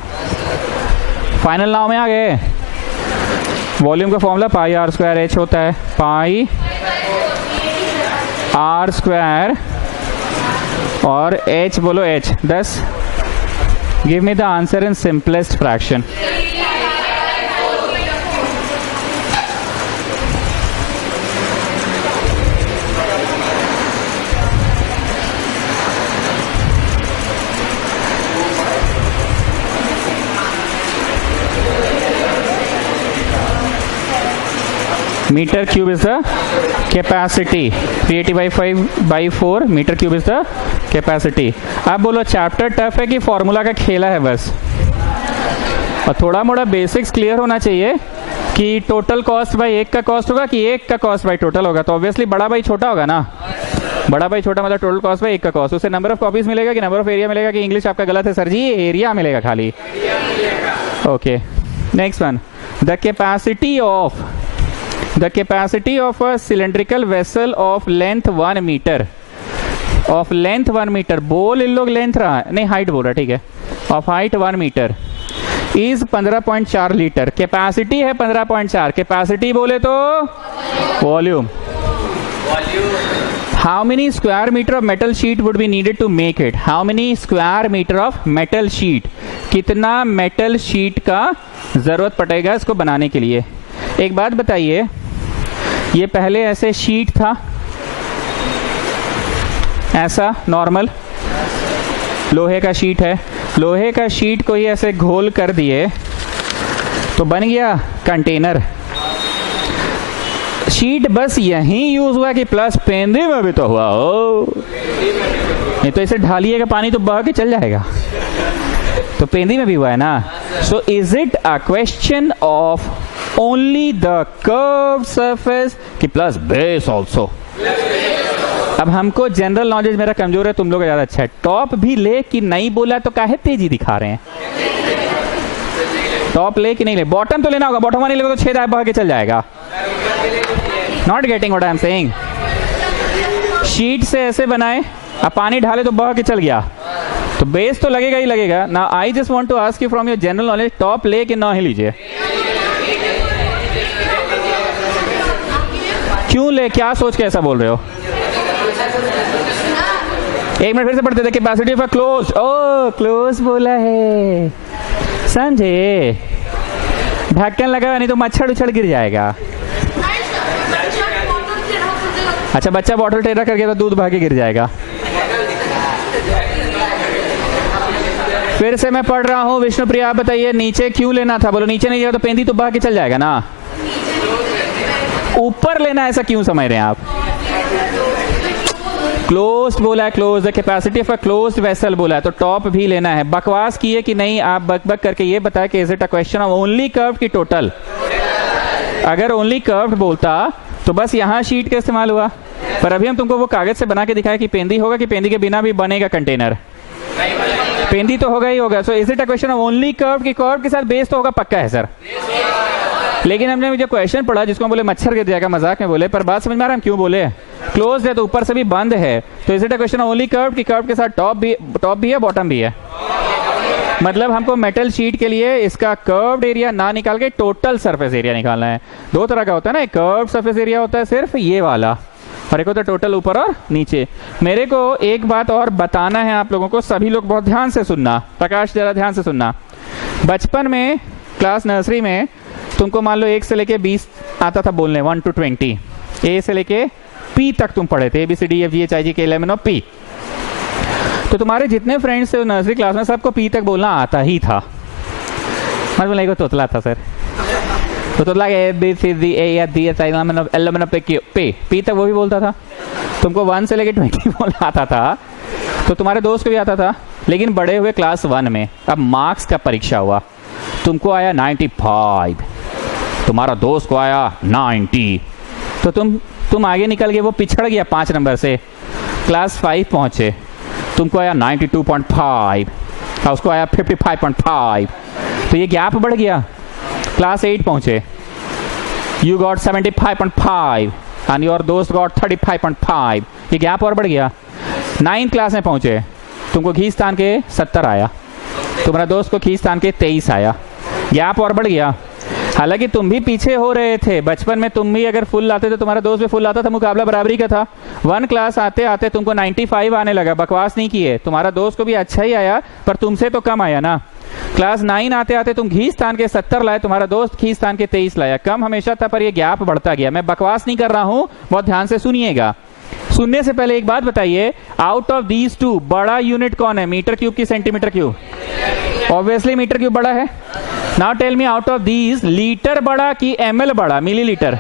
फाइनल नाव में आ गए। वॉल्यूम का formula pi r square h होता है। पाई आर स्क्वायर और एच बोलो h 10। Give me the answer in simplest fraction. Meter cube is the capacity. 380/5/4 metre cube is the capacity. अब बोलो चैप्टर टफ है कि फॉर्मूला का खेला है बस? और थोड़ा मोड़ा बेसिक्स क्लियर होना चाहिए कि टोटल कॉस्ट बाई एक का कॉस्ट होगा कि एक का कॉस्ट बाई टोटल होगा। तो ऑब्वियसली बड़ा बाई छोटा होगा ना। बड़ा बाई छोटा मतलब टोटल कॉस्ट बाई एक का कॉस्ट। उससे नंबर ऑफ कॉपीज मिलेगा कि नंबर ऑफ एरिया मिलेगा? कि इंग्लिश आपका गलत है सर जी, एरिया मिलेगा खाली। Okay, next one. The capacity of a cylindrical vessel of length 1 meter, of length 1 meter, बोल इन लोग लेंथ रहा है, नहीं हाइट बोल रहा, ठीक है, of height 1 meter is 15.4 litre. Capacity है 15.4। कैपेसिटी बोले तो volume. How many square meter of metal sheet would be needed to make it? How many square meter of metal sheet? कितना metal sheet का जरूरत पड़ेगा इसको बनाने के लिए? एक बात बताइए, ये पहले ऐसे शीट था, ऐसा नॉर्मल लोहे का शीट है, लोहे का शीट को ही ऐसे घोल कर दिए तो बन गया कंटेनर। शीट बस यहीं यूज हुआ कि प्लस पेंदे में भी तो हुआ हो, नहीं तो इसे ढालिएगा पानी तो बह के चल जाएगा। तो पेंदी में भी हुआ है ना। सो is it a question of only the curve surface कि प्लस बेस ऑल्सो? अब हमको जनरल नॉलेज मेरा कमजोर है, तुम लोग ज्यादा अच्छा है। टॉप भी ले कि नहीं बोला तो काहे तेजी दिखा रहे हैं? टॉप ले कि नहीं ले? बॉटम तो लेना होगा, बॉटम नहीं लेगा तो छेद बह के चल जाएगा। Not getting what I am saying. Sheet से ऐसे बनाए, अब पानी ढाले तो बह के चल गया, तो बेस तो लगेगा ही लगेगा ना। I just want to ask you from your general knowledge, top ले कि ना ही लीजिए? क्यों ले, क्या सोच के ऐसा बोल रहे हो? एक मिनट फिर से पढ़ते थे। Capacity of close, oh close बोला है, समझे? ढक्कन लगा नहीं तो मच्छर उछड़ गिर जाएगा। अच्छा, बच्चा बॉटल टेढ़ा करके तो दूध भागे गिर जाएगा। फिर से मैं पढ़ रहा हूँ, विष्णुप्रिया आप बताइए नीचे क्यों लेना था? बोलो नीचे नहीं जाएगा तो पेंदी तो बह के चल जाएगा ना। ऊपर लेना ऐसा क्यों समझ रहे हैं आप? क्लोज्ड बोला है, close the capacity of a closed vessel बोला है, तो टॉप भी लेना है। बकवास किए कि नहीं आप बक बक करके ये बताया कि is it a question of only curve की टोटल? अगर ओनली कर्व बोलता तो बस यहाँ शीट का इस्तेमाल हुआ, पर अभी हम तुमको वो कागज से बना के दिखाया कि पेंदी होगा कि पेंदी के बिना भी बनेगा कंटेनर। पेंदी तो होगा ही होगा। सो is it a question of only curve की कर्व के साथ बेस तो होगा पक्का है सर। लेकिन हमने जो क्वेश्चन पढ़ा जिसको हम बोले मच्छर गिर जाएगा, मजाक में बोले, पर बात समझ में आ रहा है हम क्यों बोले? क्लोज है तो ऊपर से भी बंद है, तो is it a question of only curve की कर्व के साथ टॉप भी है बॉटम भी है। मतलब हमको मेटल शीट के लिए इसका कर्व्ड एरिया ना निकाल के टोटल सरफेस एरिया निकालना है। दो तरह का होता है ना, एक कर्व्ड सरफेस एरिया होता है सिर्फ ये वाला, और एक होता है टोटल ऊपर और नीचे। मेरे को एक बात और बताना है आप लोगों को, सभी लोग बहुत ध्यान से सुनना। प्रकाश जरा ध्यान से सुनना। बचपन में क्लास नर्सरी में तुमको मान लो 1 से लेके 20 आता था बोलने, 1 to 20, ए से लेके पी तक तुम पढ़े थे, ABCDEFGHIJK P। तो तुम्हारे जितने फ्रेंड्स थे नर्सरी क्लास में सबको पी तक बोलना आता ही था। मैं बोला को तोतला था सर, तो तोतला पी तक वो भी बोलता था। तुमको 1 से लेके 20 बोलना आता था, तो तुम्हारे दोस्त को भी आता था। लेकिन बड़े हुए क्लास 1 में, अब मार्क्स का परीक्षा हुआ, तुमको आया 95, तुम्हारा दोस्त को आया 90, तो तुम आगे निकल गए, वो पिछड़ गया 5 नंबर से। क्लास 5 पहुंचे, तुमको आया 92.5 और उसको आया 55.5, तो ये गैप बढ़ गया। क्लास 8 पहुंचे, यू गॉट 75.5 एंड योर दोस्त गॉट 35.5, ये गैप और बढ़ गया। 9th क्लास में पहुंचे, तुमको खींचतान के 70 आया, तुम्हारा दोस्त को खींचतान के 23 आया, गैप और बढ़ गया। हालांकि तुम भी पीछे हो रहे थे, बचपन में तुम भी अगर फुल लाते थे तुम्हारा दोस्त भी फुल आता था, मुकाबला बराबरी का था। 1 क्लास आते आते तुमको 95 आने लगा, बकवास नहीं किए, तुम्हारा दोस्त को भी अच्छा ही आया पर तुमसे तो कम आया ना। क्लास 9 आते आते तुम खींचतान के 70 लाए, तुम्हारा दोस्त खींचतान के 23 लाया। कम हमेशा था पर ये गैप बढ़ता गया। मैं बकवास नहीं कर रहा हूं, बहुत ध्यान से सुनिएगा। सुनने से पहले एक बात बताइए, आउट ऑफ दीज टू बड़ा यूनिट कौन है, मीटर क्यूब की centimetre cube? Obviously metre cube बड़ा है। Now tell me out of these litre बड़ा कि ml बड़ा, मिलीलीटर?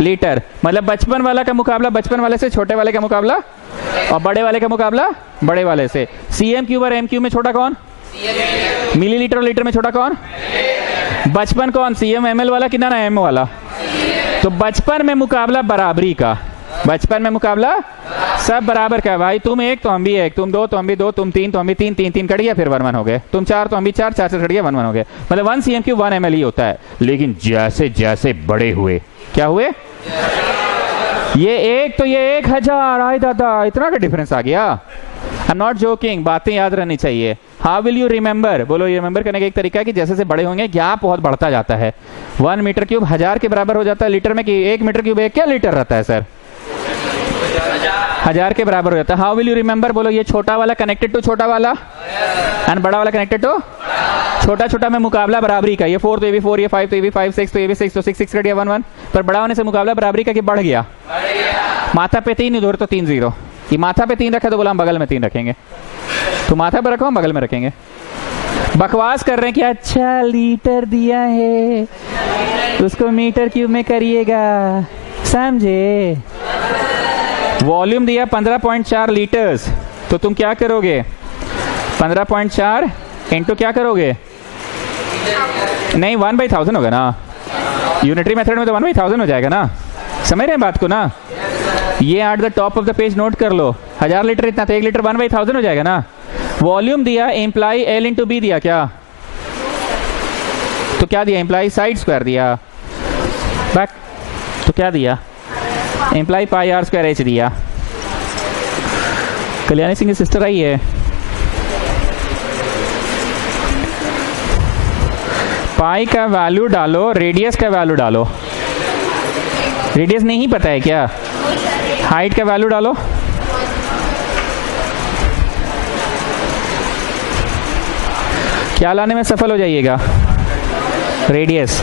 लीटर। मतलब बचपन वाला का मुकाबला बचपन वाले से, छोटे वाले का मुकाबला और बड़े वाले का मुकाबला बड़े वाले से। cm क्यूब और m क्यूब में छोटा कौन? मिलीलीटर और लीटर में छोटा कौन? बचपन कौन, cm ml वाला कि ना m वाला? तो बचपन में मुकाबला बराबरी का, बचपन में मुकाबला सब बराबर का। भाई तुम 1 तो हम भी 1, तुम 2 तो हम भी 2, तुम 3 तो हम भी 3, 3 3 कट गया फिर 1 1 हो गए, तुम 4 तो हम भी 4 4 से कट गया 1 1 हो गए। मतलब 1 cm क्यूब 1 ml ही होता है। लेकिन जैसे जैसे बड़े हुए, क्या हुए? ये 1 तो ये 1000, आए दादा इतना का डिफरेंस आ गया। आई एम नॉट जोकिंग, बातें याद रहनी चाहिए। How will you remember? बोलो, ये रिमेंबर करने का एक तरीका है कि जैसे जैसे बड़े होंगे गैप बहुत बढ़ता जाता है। 1 मीटर क्यूब 1000 के बराबर हो जाता है लीटर में, कि 1 मीटर क्यूब 1 क्या लीटर रहता है सर? 1000 के बराबर हो जाता है। How will you remember? बोलो, ये छोटा वाला कनेक्टेड टू छोटा वाला एंड बड़ा वाला कनेक्टेड टू छोटा। छोटा में मुकाबला बराबरी का, ये 4 तो ये भी 4, ये 5 तो ये भी 5, 6 तो ये भी 6, तो 6 6 कट गया 1 1। पर बड़ा होने से मुकाबला बराबरी का कि बढ़ गया? माथा पे 3 इधर तो 3 0। ये माथा पे 3 रखा तो बोला हम बगल में 3 रखेंगे, तो माथा पे रखो हम बगल में रखेंगे। बकवास कर रहे हैं कि अच्छा लीटर दिया है उसको मीटर क्यूब में करिएगा, समझे? वॉल्यूम दिया 15.4 लीटर्स, तो तुम क्या करोगे? 15.4 इंटू क्या करोगे? नहीं 1/1000 होगा ना, यूनिटरी मेथड में तो 1/1000 हो जाएगा ना। समझ रहे हैं बात को ना? ये at the top of the page note कर लो। 1000 लीटर इतना तो 1 लीटर 1/1000 हो जाएगा ना। वॉल्यूम दिया, इम्प्लाई L इंटू बी दिया क्या? तो क्या दिया? इम्प्लाई साइड स्क्वायर दिया। बैक तो क्या दिया? Imply pi r square h दिया। कल्याणी सिंह की सिस्टर आई है। पाई का वैल्यू डालो, रेडियस का वैल्यू डालो। रेडियस नहीं पता है क्या? हाइट का वैल्यू डालो। क्या लाने में सफल हो जाइएगा? रेडियस।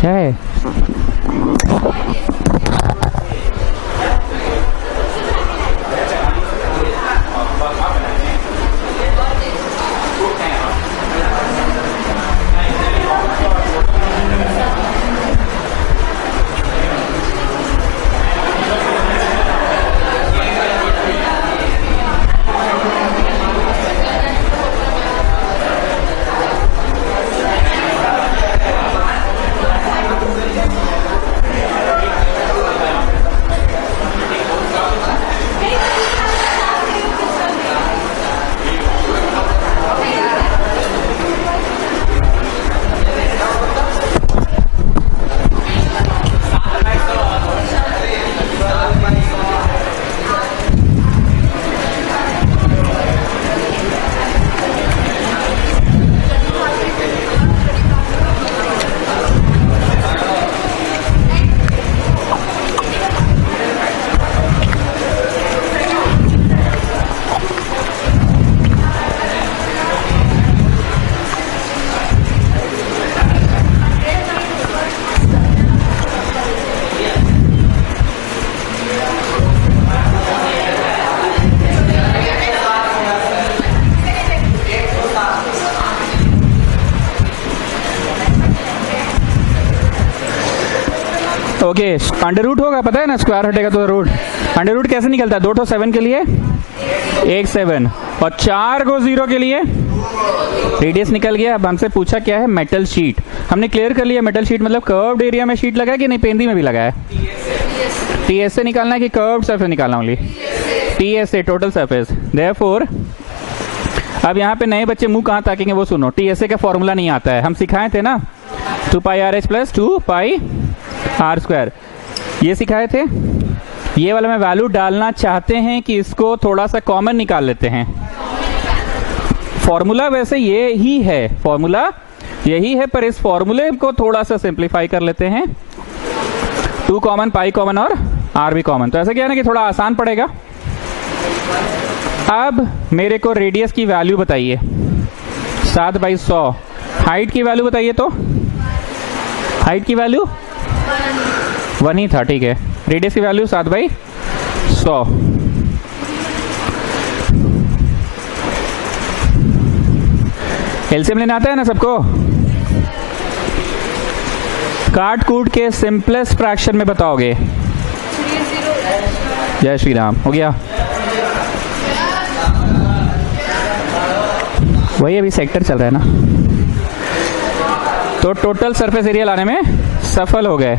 क्या है? ओके, अंडर रूट होगा, पता है ना, स्क्वायर हटेगा तो रूट। अंडर रूट कैसे निकलता है? 2 तो 7 के लिए 1 7 और 4 को 0 के लिए रेडियस निकल गया। अब हमसे पूछा क्या है? Metal sheet. हमने क्लियर कर लिया मेटल शीट मतलब कर्व्ड एरिया में शीट लगा है कि नहीं, पेंदी में भी लगा है। टीएस से निकालना है कि कर्व्ड सरफेस निकालना? ओनली टीएस से, टोटल सरफेस। देयरफॉर अब यहाँ पे नए बच्चे मुंह कहाँ ताकेंगे वो सुनो। टीएसए का फॉर्मूला नहीं आता है, हम सिखाए थे ना, 2 pi r h plus 2 pi r square, ये सिखाए थे। ये वाला मैं वैल्यू डालना चाहते हैं कि इसको थोड़ा सा कॉमन निकाल लेते हैं। फॉर्मूला वैसे ये ही है, फॉर्मूला यही है, पर इस फॉर्मूले को थोड़ा सा सिंप्लीफाई कर लेते हैं। 2 कॉमन, पाई कॉमन और आर भी कॉमन, तो ऐसा क्या है ना कि थोड़ा आसान पड़ेगा। अब मेरे को रेडियस की वैल्यू बताइए, 7/100। हाइट की वैल्यू बताइए, तो हाइट की वैल्यू 1 ही था, ठीक है। रेडियस की वैल्यू 7/100। एलसीएम लेना आता है ना सबको? काट कूट के सिंपलेस्ट फ्रैक्शन में बताओगे। जय श्री राम, हो गया। वही अभी सेक्टर चल रहा है ना, तो टोटल सरफेस एरिया लाने में सफल हो गए।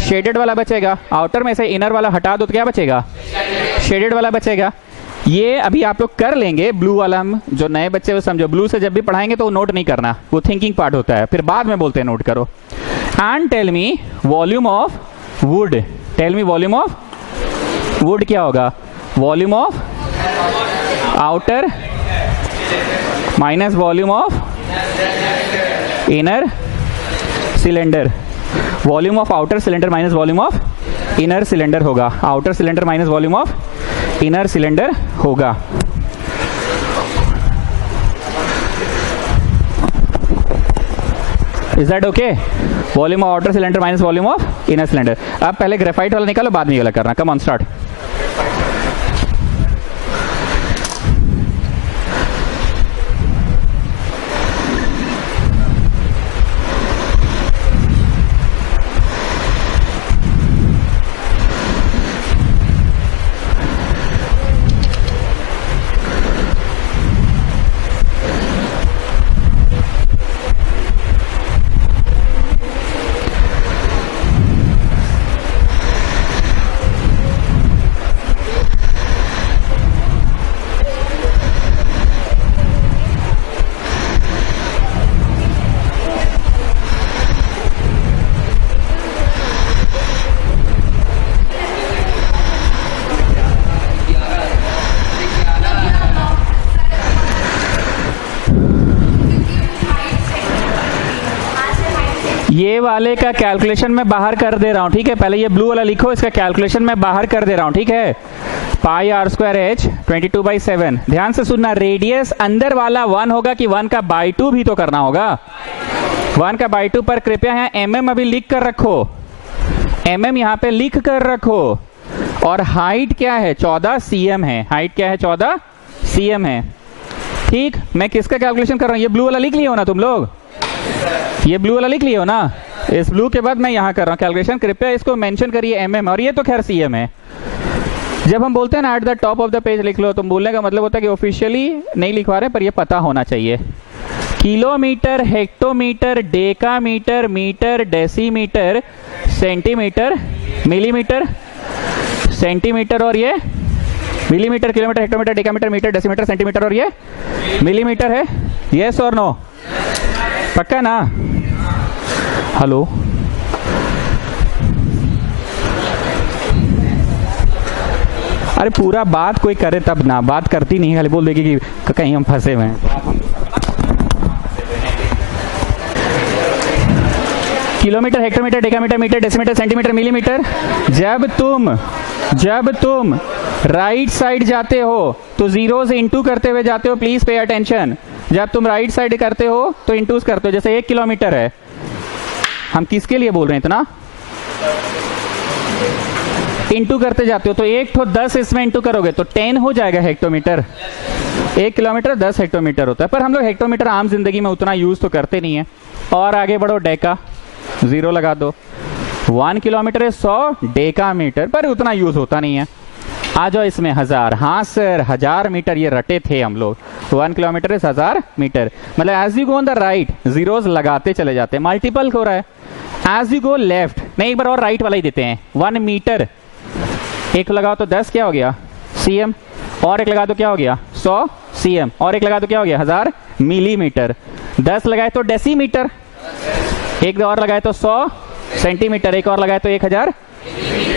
शेडेड वाला बचेगा, आउटर में से इनर वाला हटा दो तो क्या बचेगा, शेडेड वाला बचेगा। ये अभी आप लोग कर लेंगे, ब्लू वाला हम जो नए बच्चे वो समझो, ब्लू से जब भी पढ़ाएंगे तो वो नोट नहीं करना, वो थिंकिंग पार्ट होता है, फिर बाद में बोलते हैं नोट करो। And tell me volume of wood, tell me volume of wood क्या होगा, volume of outer minus volume of inner cylinder, volume of outer cylinder minus volume of inner cylinder होगा, outer cylinder minus volume of inner cylinder होगा। Is that okay, volume of outer cylinder minus volume of inner cylinder. अब पहले ग्रेफाइट वाला निकालो, बाद में ये वाला करना। Come on start. ये वाले का कैलकुलेशन मैं बाहर कर दे रहा हूं, ठीक है। पहले ये ब्लू वाला लिखो, इसका कैलकुलेशन मैं बाहर कर दे रहा हूं, ठीक है। Pi r square H 22/7। ध्यान से सुनना, रेडियस अंदर वाला 1 होगा कि 1 का बाई 2 भी तो करना होगा। 1 का बाई 2 पर कृपया यहाँ mm अभी लिख कर रखो, mm यहाँ पे लिख कर रखो। और हाइट क्या है, 14 cm है। हाइट क्या है, 14 cm है, ठीक। मैं किसका कैलकुलेशन कर रहा हूँ, ये ब्लू वाला लिख लिए हो ना तुम लोग, ये ब्लू वाला लिख लिए हो ना। इस ब्लू के बाद मैं यहां कर रहा हूं कैलकुलेशन, कृपया इसको मेंशन करिए mm, और ये तो खैर cm है। जब हम बोलते हैं ना at the top of the page लिख लो, तो बोलने का मतलब होता है कि ऑफिशियली नहीं लिखवा रहे, पर ये पता होना चाहिए। Kilometre, hectometre, decametre, metre, decimetre, centimetre, millimetre, centimetre और ये millimetre, kilometre, hectometre, decametre, metre, decimetre, centimetre और ये मिलीमीटर है। यस और नो, पक्का ना? हेलो, अरे पूरा बात कोई करे तब ना, बात करती नहीं, खाली बोल देगी कि कहीं हम फंसे हुए हैं। Kilometre, hectometre, decametre, metre, decimetre, centimetre, millimetre. जब तुम राइट साइड जाते हो तो जीरो से इंटू करते हुए जाते हो, प्लीज पे अटेंशन। जब तुम राइट साइड करते हो तो इंटू करते हो, जैसे 1 किलोमीटर है, हम किसके लिए बोल रहे हैं इतना, इंटू करते जाते हो तो 1 तो 10 इसमें इंटू करोगे तो 10 हो जाएगा हेक्टोमीटर। 1 किलोमीटर 10 हेक्टोमीटर होता है, पर हम लोग हेक्टोमीटर आम जिंदगी में उतना यूज तो करते नहीं है। और आगे बढ़ो, डेका, 0 लगा दो। 1 किलोमीटर है 100 डेकामीटर, पर उतना यूज होता नहीं है। आ जाओ इसमें 1000, हाँ सर 1000 मीटर, ये रटे थे हम लोग। 1 किलोमीटर इज 1000 मीटर, मतलब as you go on the right zeros लगाते चले जाते हैं, मल्टीपल हो रहा है। एज यू गो लेफ्ट, नहीं एक बार और राइट वाला ही देते हैं। 1 मीटर, एक लगाओ तो 10 क्या हो गया, cm, और एक लगा दो क्या हो गया, 100 cm, और एक लगा दो क्या हो गया, 1000 मिलीमीटर। 10 लगाए तो डेसीमीटर, एक और लगाए तो 100 सेंटीमीटर, एक और लगाए तो 1000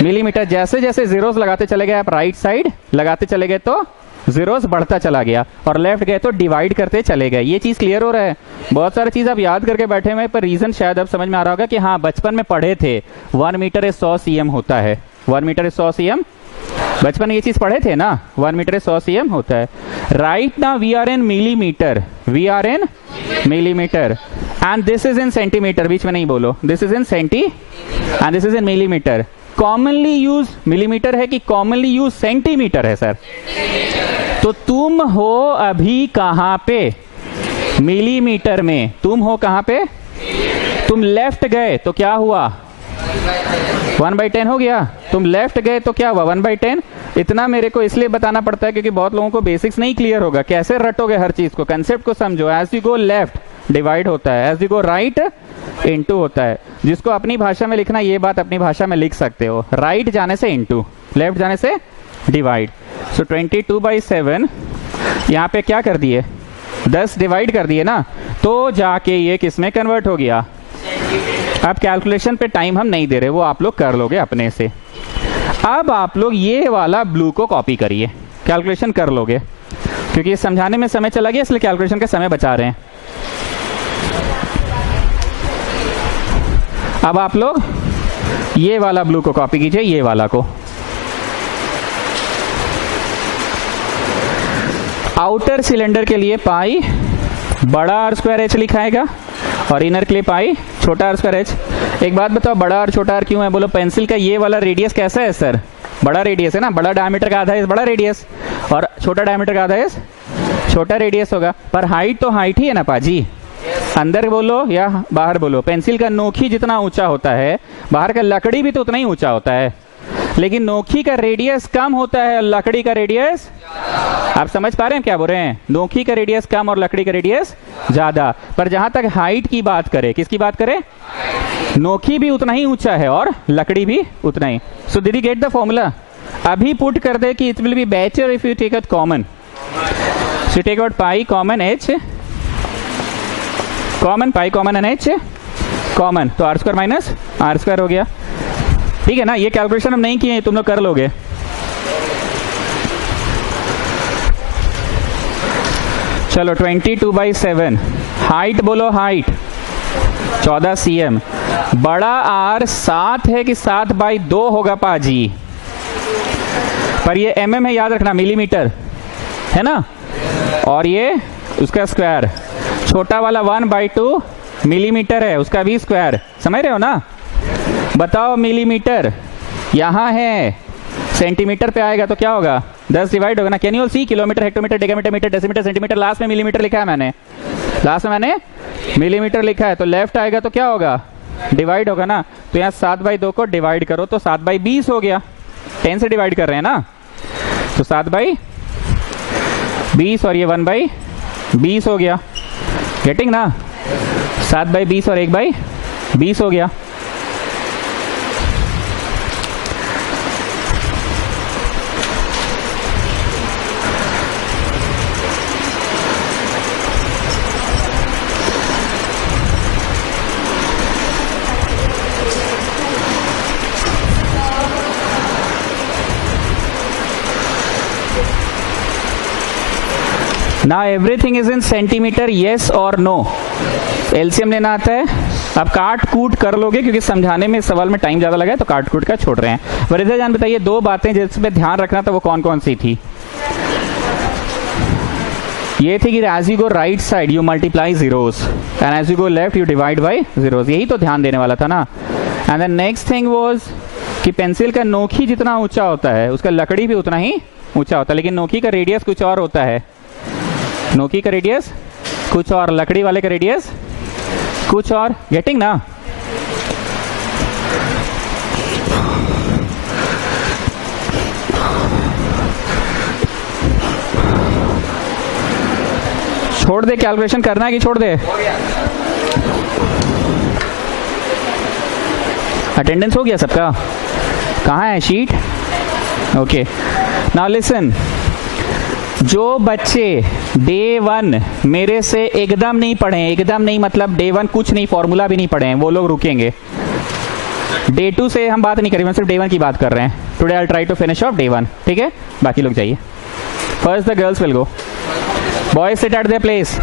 मिलीमीटर। जैसे जैसे जीरोस लगाते चले गए आप, राइट साइड लगाते चले गए तो जीरोस बढ़ता चला गया, और लेफ्ट गए तो डिवाइड करते चले गए। ये चीज क्लियर हो रहा है? बहुत सारी चीज आप याद करके बैठे हुए, पर रीजन शायद अब समझ में आ रहा होगा कि हाँ बचपन में पढ़े थे 1 मीटर इज 100 cm होता है। 1 मीटर इज 100 cm, बचपन में ये चीज पढ़े थे ना, 1 मीटर इज 100 cm होता है। राइट ना we are in millimetre, we are in millimetre, and this is in centimetre, बीच में नहीं बोलो, this is in centi and this is in millimetre. Commonly use millimetre है कि कॉमनली यूज सेंटीमीटर है सर? तो तुम हो अभी कहां पे, मिलीमीटर में। तुम हो कहां पे, तुम लेफ्ट गए तो क्या हुआ, 1/10 हो गया। तुम लेफ्ट गए तो क्या हुआ, 1/10। इतना मेरे को इसलिए बताना पड़ता है क्योंकि बहुत लोगों को बेसिक्स नहीं क्लियर होगा। कैसे रटोगे हर चीज को, कंसेप्ट को समझो। As you go left divide होता है, as you go right into होता है। जिसको अपनी भाषा में लिखना, ये बात अपनी भाषा में लिख सकते हो, राइट जाने से इनटू, लेफ्ट जाने से डिवाइड। सो 22/7 यहाँ पे क्या कर दिए, 10 डिवाइड कर दिए ना, तो जाके ये किस में कन्वर्ट हो गया। अब कैलकुलेशन पे टाइम हम नहीं दे रहे, वो आप लोग कर लोगे अपने से। अब आप लोग ये वाला ब्लू को कॉपी करिए, कैलकुलेशन कर लोगे, क्योंकि ये समझाने में समय चला गया इसलिए कैलकुलेशन का समय बचा रहे हैं। अब आप लोग ये वाला ब्लू को कॉपी कीजिए, ये वाला को। आउटर सिलेंडर के लिए पाई बड़ा आर स्क्वायर एच लिखाएगा और इनर के लिए पाई छोटा आर स्क्वायर एच। एक बात बताओ, बड़ा आर छोटा आर क्यों है? बोलो, पेंसिल का ये वाला रेडियस कैसा है सर? बड़ा रेडियस है ना, बड़ा डायमीटर का आधा है बड़ा रेडियस, और छोटा डायमीटर का आधा है छोटा रेडियस होगा। पर हाइट तो हाइट ही है ना पाजी, अंदर बोलो या बाहर बोलो, पेंसिल का नोखी जितना ऊंचा होता है, बाहर का लकड़ी भी तो उतना ही ऊंचा होता है, लेकिन नोखी का रेडियस कम होता है, लकड़ी का रेडियस। आप समझ पा रहे हैं क्या बोल रहे हैं? नोखी का रेडियस कम और लकड़ी का रेडियस ज्यादा। पर जहां तक हाइट की बात करें, किसकी बात करें? नोखी भी उतना ही ऊंचा है और लकड़ी भी उतना ही। So did you get the formula? अभी पुट कर दे कि it will be better if you take out common. So take out pi common h, common pi common and h common, तो r square minus r square हो गया। ठीक है ना, ये कैलकुलेशन हम नहीं किए, तुम लोग कर लोगे। चलो 22/7, हाइट बोलो, हाइट 14 cm। बड़ा आर 7 है कि 7/2 होगा पाजी? पर ये mm है, याद रखना, मिलीमीटर है ना, और ये उसका स्क्वायर। छोटा वाला 1/2 मिलीमीटर है, उसका भी स्क्वायर। समझ रहे हो ना? बताओ, मिलीमीटर यहाँ है, सेंटीमीटर पे आएगा तो क्या होगा? 10 डिवाइड होगा ना। Can you all see? Kilometre, hectometre, decametre, metre, decimetre, centimetre, last में मिलीमीटर लिखा है मैंने, लास्ट में मैंने मिलीमीटर लिखा है, तो लेफ्ट आएगा तो क्या होगा? डिवाइड होगा ना। तो यहाँ 7/2 को डिवाइड करो तो 7/20 हो गया, 10 से डिवाइड कर रहे हैं ना, तो 7/20 और ये 1/20 हो गया। गेटिंग ना? 7/20 और 1/20 हो गया। ना everything is in centimetre, yes और नो। एलसीएम लेना आता है। अब काट कूट कर लोगे, क्योंकि समझाने में सवाल में टाइम ज्यादा लगा है तो काट कूट का छोड़ रहे हैं। वरिदा जान बताइए, दो बातें जिसमें ध्यान रखना था वो कौन कौन सी थी? ये थी कि as you go right side you multiply zeros and as you go left you divide by zeros, यही तो ध्यान देने वाला था ना। And the next thing was कि पेंसिल का नोखी जितना ऊंचा होता है उसका लकड़ी भी उतना ही ऊंचा होता है, लेकिन नोखी का रेडियस कुछ और होता है। नोकी का रेडियस कुछ और, लकड़ी वाले का रेडियस कुछ और। गेटिंग ना? छोड़ दे कैलकुलेशन करना है कि छोड़ दे? अटेंडेंस हो गया सबका? कहाँ है शीट? Okay, now listen. जो बच्चे डे 1 मेरे से एकदम नहीं पढ़े, एकदम नहीं मतलब डे 1 कुछ नहीं, फॉर्मूला भी नहीं पढ़े हैं, वो लोग रुकेंगे। डे 2 से हम बात नहीं करेंगे, सिर्फ डे 1 की बात कर रहे हैं। Today I will try to finish off day 1, ठीक है? बाकी लोग जाइए। First the girls will go, boys sit at their place.